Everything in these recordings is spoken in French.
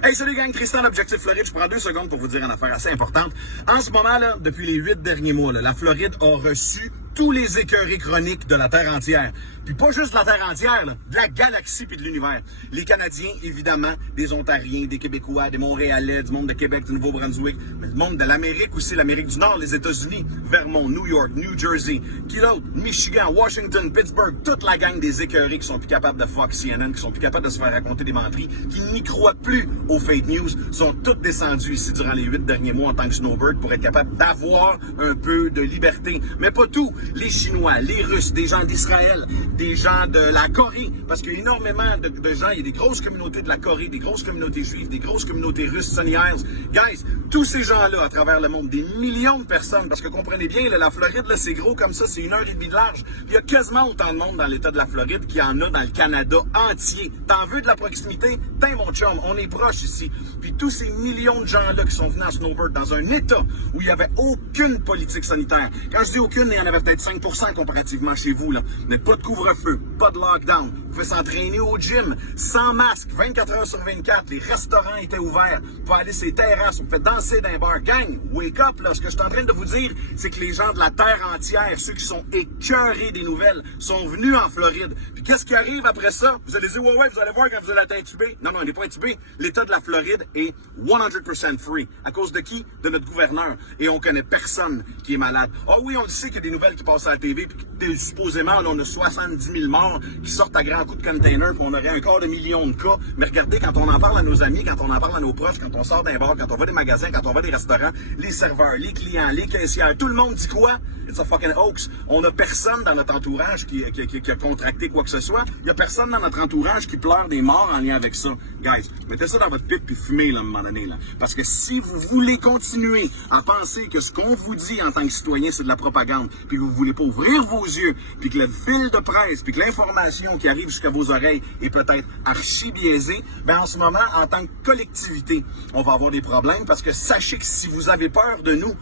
Hey, salut gang, Tristan d'Objectif Floride. Je prends 2 secondes pour vous dire une affaire assez importante. En ce moment, là, depuis les 8 derniers mois, là, la Floride a reçu tous les écœurés chroniques de la Terre entière. Puis pas juste de la Terre entière, là, de la galaxie puis de l'univers. Les Canadiens, évidemment, des Ontariens, des Québécois, des Montréalais, du monde de Québec, du Nouveau-Brunswick, mais le monde de l'Amérique aussi, l'Amérique du Nord, les États-Unis, Vermont, New York, New Jersey, qui d'autre? Michigan, Washington, Pittsburgh, toute la gang des écœurés qui sont plus capables de Fox, CNN, qui sont plus capables de se faire raconter des menteries, qui n'y croient plus aux fake news, sont toutes descendus ici durant les 8 derniers mois en tant que snowbird pour être capables d'avoir un peu de liberté. Mais pas tout. Les Chinois, les Russes, des gens d'Israël, des gens de la Corée, parce qu'il y a énormément de gens, il y a des grosses communautés de la Corée, des grosses communautés juives, des grosses communautés russes, Sunny Isles. Guys, tous ces gens-là à travers le monde, des millions de personnes, parce que comprenez bien, là, la Floride, là, c'est gros comme ça, c'est 1h30 de large. Il y a quasiment autant de monde dans l'État de la Floride qu'il y en a dans le Canada entier. T'en veux de la proximité? T'es mon chum, on est proche ici. Puis tous ces millions de gens-là qui sont venus en snowbird dans un État où il n'y avait aucune politique sanitaire. Quand je dis aucune, il y en avait peut-être 5% comparativement chez vous, là. Mais pas de couvre-feu, pas de lockdown. Vous pouvez s'entraîner au gym, sans masque, 24 heures sur 24. Les restaurants étaient ouverts. Vous pouvez aller sur les terrasses, vous pouvez danser dans un bar. Gang, wake up, là. Ce que je suis en train de vous dire, c'est que les gens de la Terre entière, ceux qui sont écœurés des nouvelles, sont venus en Floride. Puis qu'est-ce qui arrive après ça? Vous allez dire, ouais, vous allez voir quand vous allez être intubé. Non, on n'est pas intubé. L'État de la Floride est 100% free. À cause de qui? De notre gouverneur. Et on connaît personne qui est malade. Ah oui, on le sait qu'il y a des nouvelles qui passent à la TV, puis supposément, on a 70 000 morts qui sortent à grands coups de container, puis on aurait un quart de million de cas. Mais regardez, quand on en parle à nos amis, quand on en parle à nos proches, quand on sort d'un bar, quand on va des magasins, quand on va des restaurants, les serveurs, les clients, les caissières, tout le monde dit quoi? It's a fucking hoax. On a personne dans notre entourage qui a contracté quoi que ce soit. Il y a personne dans notre entourage qui pleure des morts en lien avec ça. Guys, mettez ça dans votre pipe puis fumez, là, à un moment donné, là. Parce que si vous voulez continuer à penser que ce qu'on vous dit en tant que citoyen, c'est de la propagande, puis que vous voulez pas ouvrir vos yeux, puis que le fil de presse, puis que l'information qui arrive jusqu'à vos oreilles est peut-être archi-biaisée, ben en ce moment, en tant que collectivité, on va avoir des problèmes parce que sachez que si vous avez peur de nous,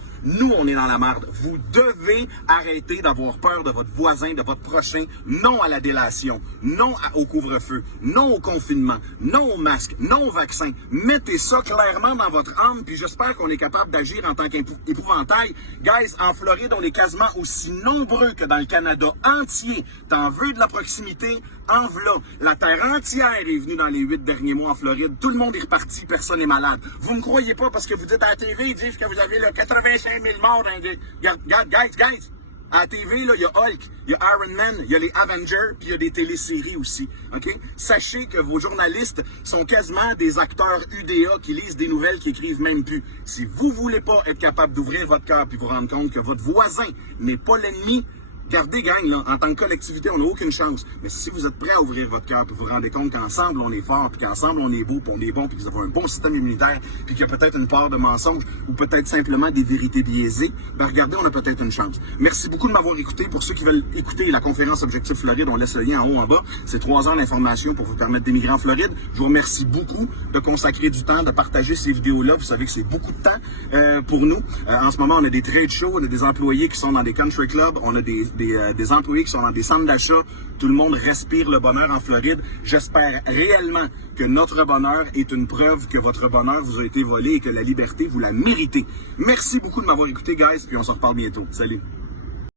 on est dans la merde. Vous devez arrêter d'avoir peur de votre voisin, de votre prochain. Non à la délation, non au couvre-feu, non au confinement, non au masque, non au vaccin. Mettez ça clairement dans votre âme, puis j'espère qu'on est capable d'agir en tant qu'épouvantail. Guys, en Floride, on est quasiment aussi nombreux que dans le Canada entier. T'en veux de la proximité? En v'là. La Terre entière est venue dans les 8 derniers mois en Floride. Tout le monde est reparti, personne n'est malade. Vous me croyez pas parce que vous dites à la TV, ils disent que vous avez là, 85 000 morts. Guys, à la TV, là, il y a Hulk, il y a Iron Man, il y a les Avengers, puis il y a des téléséries aussi. OK? Sachez que vos journalistes sont quasiment des acteurs UDA qui lisent des nouvelles qui écrivent même plus. Si vous voulez pas être capable d'ouvrir votre cœur puis vous rendre compte que votre voisin n'est pas l'ennemi, regardez, gang, là, en tant que collectivité, on n'a aucune chance. Mais si vous êtes prêts à ouvrir votre cœur, puis vous vous rendez compte qu'ensemble, on est fort, puis qu'ensemble, on est beau, puis on est bon, puis que vous avez un bon système immunitaire, puis qu'il y a peut-être une part de mensonge, ou peut-être simplement des vérités biaisées, ben regardez, on a peut-être une chance. Merci beaucoup de m'avoir écouté. Pour ceux qui veulent écouter la conférence Objectif Floride, on laisse le lien en haut, en bas. C'est 3 heures d'information pour vous permettre d'émigrer en Floride. Je vous remercie beaucoup de consacrer du temps, de partager ces vidéos-là. Vous savez que c'est beaucoup de temps pour nous. En ce moment, on a des trade shows, on a des employés qui sont dans des country clubs, on a des employés qui sont dans des centres d'achat. Tout le monde respire le bonheur en Floride. J'espère réellement que notre bonheur est une preuve que votre bonheur vous a été volé et que la liberté, vous la méritez. Merci beaucoup de m'avoir écouté, guys, puis on se reparle bientôt. Salut!